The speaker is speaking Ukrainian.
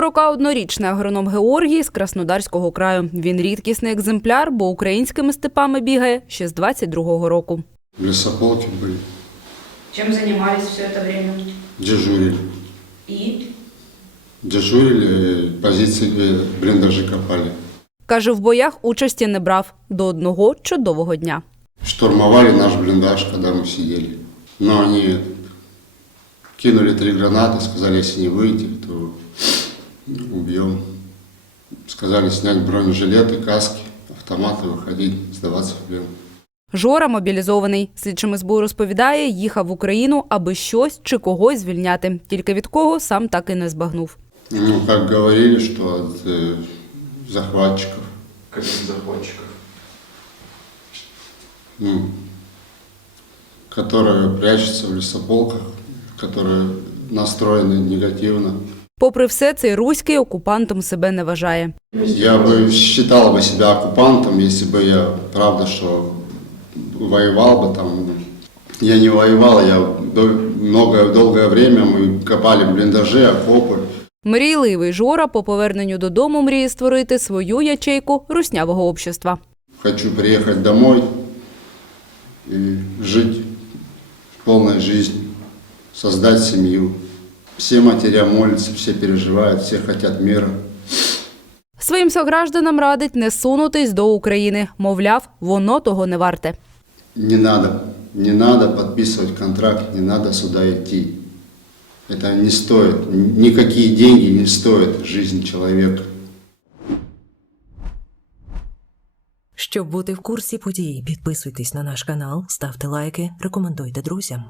41-річний агроном Георгій з Краснодарського краю. Він рідкісний екземпляр, бо українськими степами бігає ще з 22-го року. В лесополке были, Чим займалися все це время? дежурили. І Дежурили, э, позиции э, блиндажи копали. каже, в боях участі не брав до одного чудового дня. Штурмовали наш блиндаж, когда мы сидели. Но они этот, кинули три гранаты, сказали, если не выйти, то убьем. Сказали снять бронежилеты, каски, автоматы, выходить, сдаваться в плен. Жора мобілізований. Слідчим СБУ розповідає, їхав в Україну, аби щось чи когось звільняти. Тільки від кого сам так і не збагнув. Ну, как говорили, что от э, захватчиков. Каких захватчиков? ну, которые прячутся в лесополках, которые настроены негативно. Попри все, цей руський окупантом себе не вважає. Я бы считал бы себя оккупантом, если бы я, правда, что воевал бы там. ну, Я не воевал, я до- многое, долгое время мы копали блиндажи, окопы. Мрійливий Жора по поверненню додому мріє створити свою ячейку руснявого общества. Хочу приехать домой и жить полной жизнью, создать семью. Все матеря молятся, все переживают, все хотят мира. Своїм согражданам радить не сунутись до України. Мовляв, воно того не варте. Не надо, не надо подписывать контракт, не надо сюда идти. Это не стоит, никакие деньги не стоят жизнь человека. Щоб бути в курсі подій, підписуйтесь на наш канал, ставте лайки, рекомендуйте друзям.